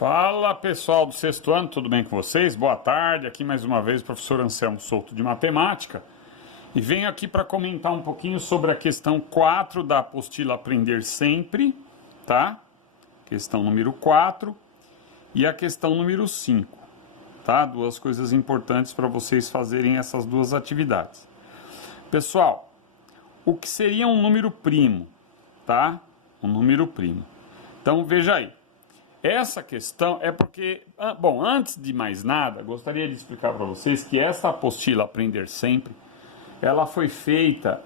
Fala pessoal do sexto ano, tudo bem com vocês? Boa tarde, aqui mais uma vez o professor Anselmo Souto de Matemática e venho aqui para comentar um pouquinho sobre a questão 4 da apostila Aprender Sempre, tá? Questão número 4 e a questão número 5, tá? Duas coisas importantes para vocês fazerem essas duas atividades. Pessoal, o que seria um número primo, tá? Um número primo. Então veja aí. Essa questão é porque, bom, antes de mais nada, gostaria de explicar para vocês que essa apostila Aprender Sempre, ela foi feita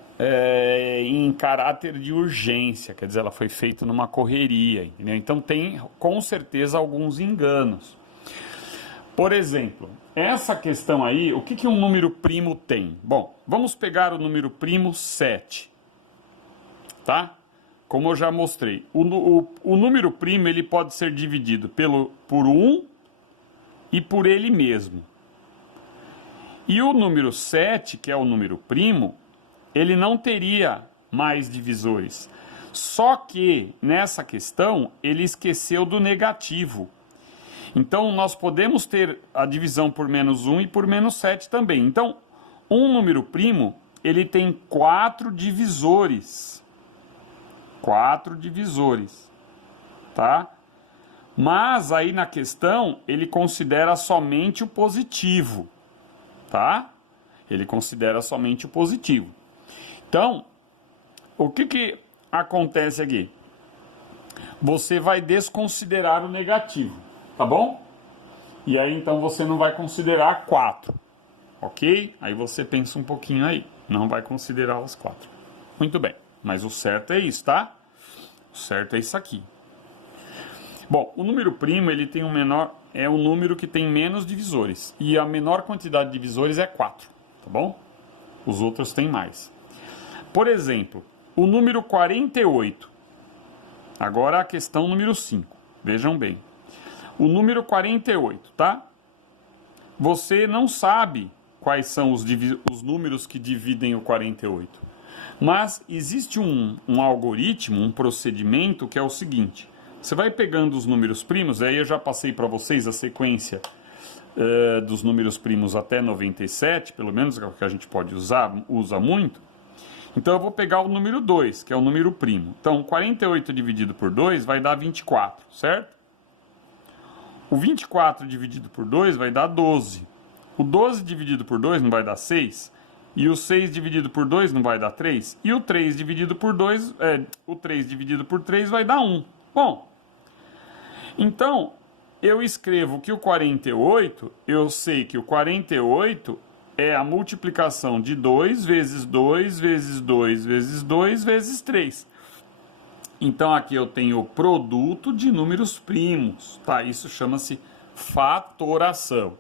em caráter de urgência, quer dizer, ela foi feita numa correria, entendeu? Então tem com certeza alguns enganos. Por exemplo, essa questão aí, o que um número primo tem? Bom, vamos pegar o número primo 7, tá? Como eu já mostrei, o número primo ele pode ser dividido por 1 e por ele mesmo. E o número 7, que é o número primo, ele não teria mais divisores. Só que, nessa questão, ele esqueceu do negativo. Então, nós podemos ter a divisão por menos 1 e por menos 7 também. Então, um número primo, ele tem 4 divisores. 4 divisores, tá? Mas aí na questão ele considera somente o positivo, tá? Ele considera somente o positivo. Então, o que acontece aqui? Você vai desconsiderar o negativo, tá bom? E aí então você não vai considerar 4, ok? Aí você pensa um pouquinho aí, não vai considerar os 4. Muito bem. Mas o certo é isso, tá? O certo é isso aqui. Bom, o número primo, ele tem é o número que tem menos divisores. E a menor quantidade de divisores é 4, tá bom? Os outros têm mais. Por exemplo, o número 48. Agora a questão número 5. Vejam bem. O número 48, tá? Você não sabe quais são os números que dividem o 48. Mas existe um algoritmo, um procedimento que é o seguinte. Você vai pegando os números primos, aí eu já passei para vocês a sequência dos números primos até 97, pelo menos é o que a gente pode usa muito. Então eu vou pegar o número 2, que é o número primo. Então 48 dividido por 2 vai dar 24, certo? O 24 dividido por 2 vai dar 12. O 12 dividido por 2 não vai dar 6? E o 6 dividido por 2 não vai dar 3? E o 3 dividido por 2, o 3 dividido por 3 vai dar 1. Bom, então eu escrevo que o 48, eu sei que o 48 é a multiplicação de 2 vezes 2 vezes 2 vezes 2 vezes 3. Então aqui eu tenho o produto de números primos, tá? Isso chama-se fatoração.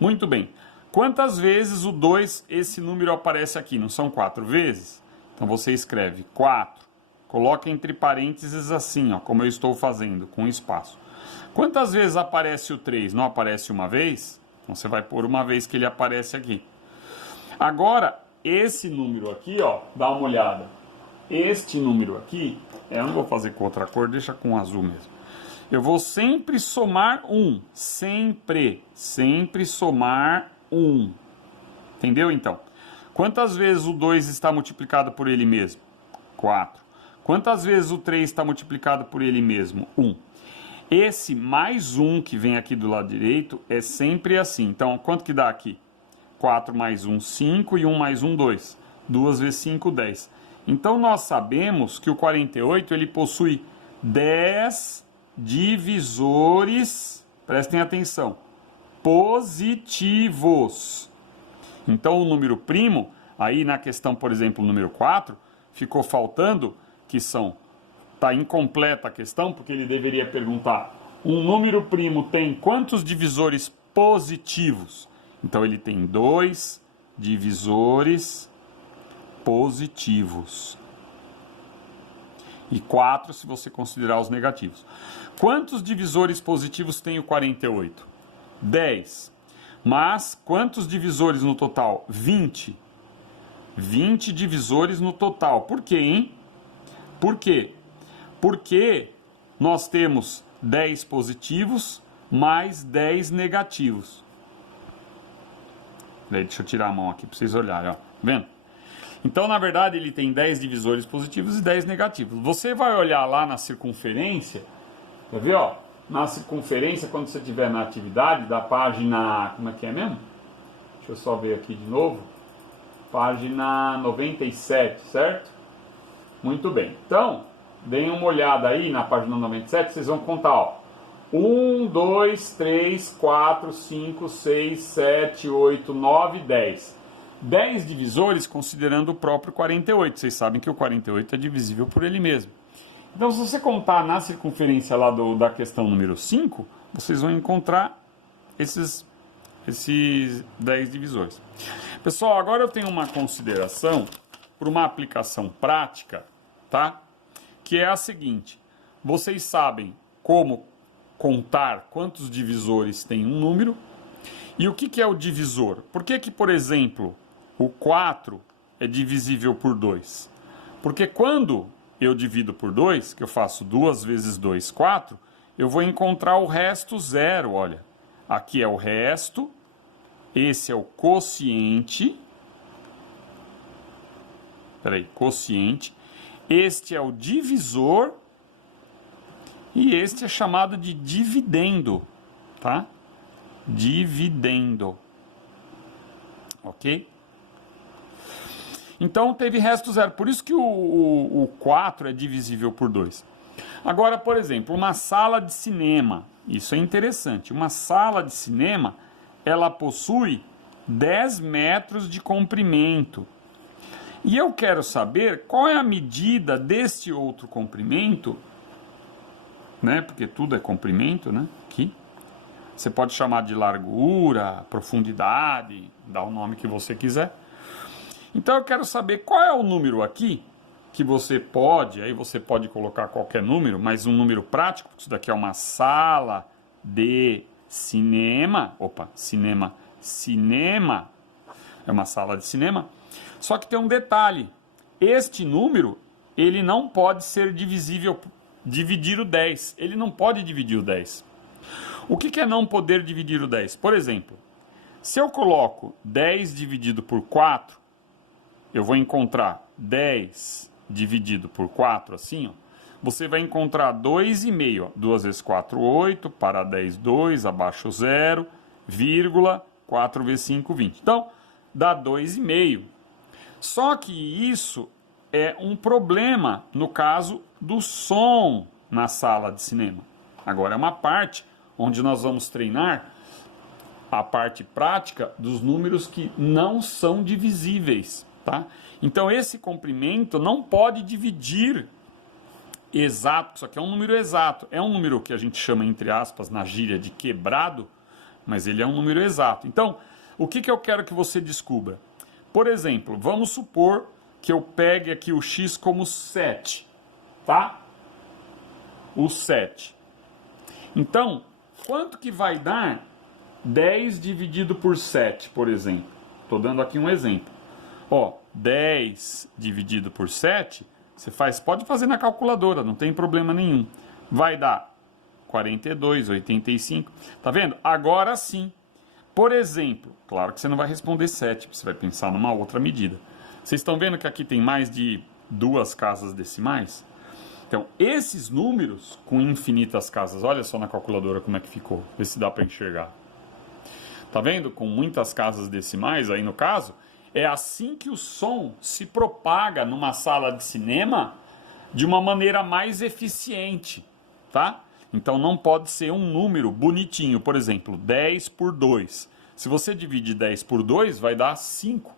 Muito bem. Quantas vezes o 2, esse número aparece aqui? Não são 4 vezes? Então você escreve 4, coloca entre parênteses assim, ó, como eu estou fazendo, com espaço. Quantas vezes aparece o 3? Não aparece uma vez? Então você vai pôr uma vez que ele aparece aqui. Agora, esse número aqui, ó, dá uma olhada. Este número aqui, eu não vou fazer com outra cor, deixa com azul mesmo. Eu vou sempre somar 1, sempre somar 1. Entendeu, então? Quantas vezes o 2 está multiplicado por ele mesmo? 4. Quantas vezes o 3 está multiplicado por ele mesmo? 1. Esse mais 1 que vem aqui do lado direito é sempre assim. Então, quanto que dá aqui? 4 mais 1, 5 e 1 mais 1, 2. 2 vezes 5, 10. Então, nós sabemos que o 48 ele possui 10 divisores, prestem atenção, positivos. Então o número primo, aí na questão, por exemplo, o número 4, ficou faltando, está incompleta a questão, porque ele deveria perguntar, um número primo tem quantos divisores positivos? Então ele tem 2 divisores positivos. E 4 se você considerar os negativos. Quantos divisores positivos tem o 48? 10. Mas quantos divisores no total? 20. 20 divisores no total. Por quê, hein? Por quê? Porque nós temos 10 positivos mais 10 negativos. Deixa eu tirar a mão aqui para vocês olharem, ó. Vendo? Então, na verdade, ele tem 10 divisores positivos e 10 negativos. Você vai olhar lá na circunferência, quer ver, ó? Na circunferência, quando você estiver na atividade, da página... Como é que é mesmo? Deixa eu só ver aqui de novo. Página 97, certo? Muito bem. Então, deem uma olhada aí na página 97, vocês vão contar, ó. 1, 2, 3, 4, 5, 6, 7, 8, 9, 10. 10 divisores considerando o próprio 48. Vocês sabem que o 48 é divisível por ele mesmo. Então, se você contar na circunferência lá da questão número 5, vocês vão encontrar esses 10 divisores. Pessoal, agora eu tenho uma consideração para uma aplicação prática, tá? Que é a seguinte: vocês sabem como contar quantos divisores tem um número. E o que é o divisor? Por que, por exemplo, o 4 é divisível por 2? Porque quando eu divido por 2, que eu faço 2 vezes 2, 4, eu vou encontrar o resto zero, olha. Aqui é o resto, esse é o quociente. Peraí, quociente. Este é o divisor e este é chamado de dividendo, tá? Dividendo. Ok? Então, teve resto zero. Por isso que o 4 é divisível por 2. Agora, por exemplo, uma sala de cinema. Isso é interessante. Uma sala de cinema, ela possui 10 metros de comprimento. E eu quero saber qual é a medida deste outro comprimento, né? Porque tudo é comprimento, né? Aqui. Você pode chamar de largura, profundidade, dá o nome que você quiser. Então eu quero saber qual é o número aqui que você pode, aí você pode colocar qualquer número, mas um número prático, porque isso daqui é uma sala de cinema. Opa, cinema, é uma sala de cinema. Só que tem um detalhe, este número, ele não pode ser dividir o 10, ele não pode dividir o 10. O que é não poder dividir o 10? Por exemplo, se eu coloco 10 dividido por 4, eu vou encontrar 10 dividido por 4, assim, ó. Você vai encontrar 2,5, ó. 2 vezes 4, 8, para 10, 2, abaixo 0, vírgula, 4 vezes 5, 20. Então, dá 2,5. Só que isso é um problema no caso do som na sala de cinema. Agora é uma parte onde nós vamos treinar a parte prática dos números que não são divisíveis, tá? Então esse comprimento não pode dividir exato, isso aqui é um número exato, é um número que a gente chama, entre aspas, na gíria de quebrado, mas ele é um número exato. Então, o que eu quero que você descubra? Por exemplo, vamos supor que eu pegue aqui o x como 7, tá? O 7. Então, quanto que vai dar 10 dividido por 7, por exemplo? Estou dando aqui um exemplo. Ó, 10 dividido por 7, você pode fazer na calculadora, não tem problema nenhum. Vai dar 42, 85. Tá vendo? Agora sim. Por exemplo, claro que você não vai responder 7, você vai pensar numa outra medida. Vocês estão vendo que aqui tem mais de 2 casas decimais? Então, esses números com infinitas casas, olha só na calculadora como é que ficou, vê se dá para enxergar. Tá vendo? Com muitas casas decimais aí no caso, é assim que o som se propaga numa sala de cinema de uma maneira mais eficiente, tá? Então não pode ser um número bonitinho, por exemplo, 10 por 2. Se você divide 10 por 2, vai dar 5.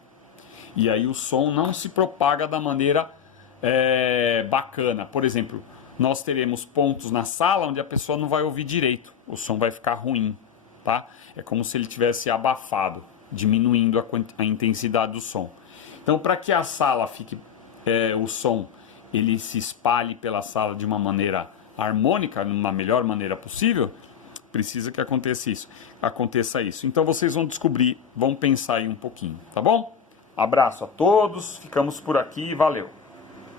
E aí o som não se propaga da maneira bacana. Por exemplo, nós teremos pontos na sala onde a pessoa não vai ouvir direito. O som vai ficar ruim, tá? É como se ele tivesse abafado, diminuindo a intensidade do som. Então, para que a sala fique, o som, ele se espalhe pela sala de uma maneira harmônica, numa melhor maneira possível, precisa que aconteça isso. Então, vocês vão descobrir, vão pensar aí um pouquinho, tá bom? Abraço a todos, ficamos por aqui, valeu!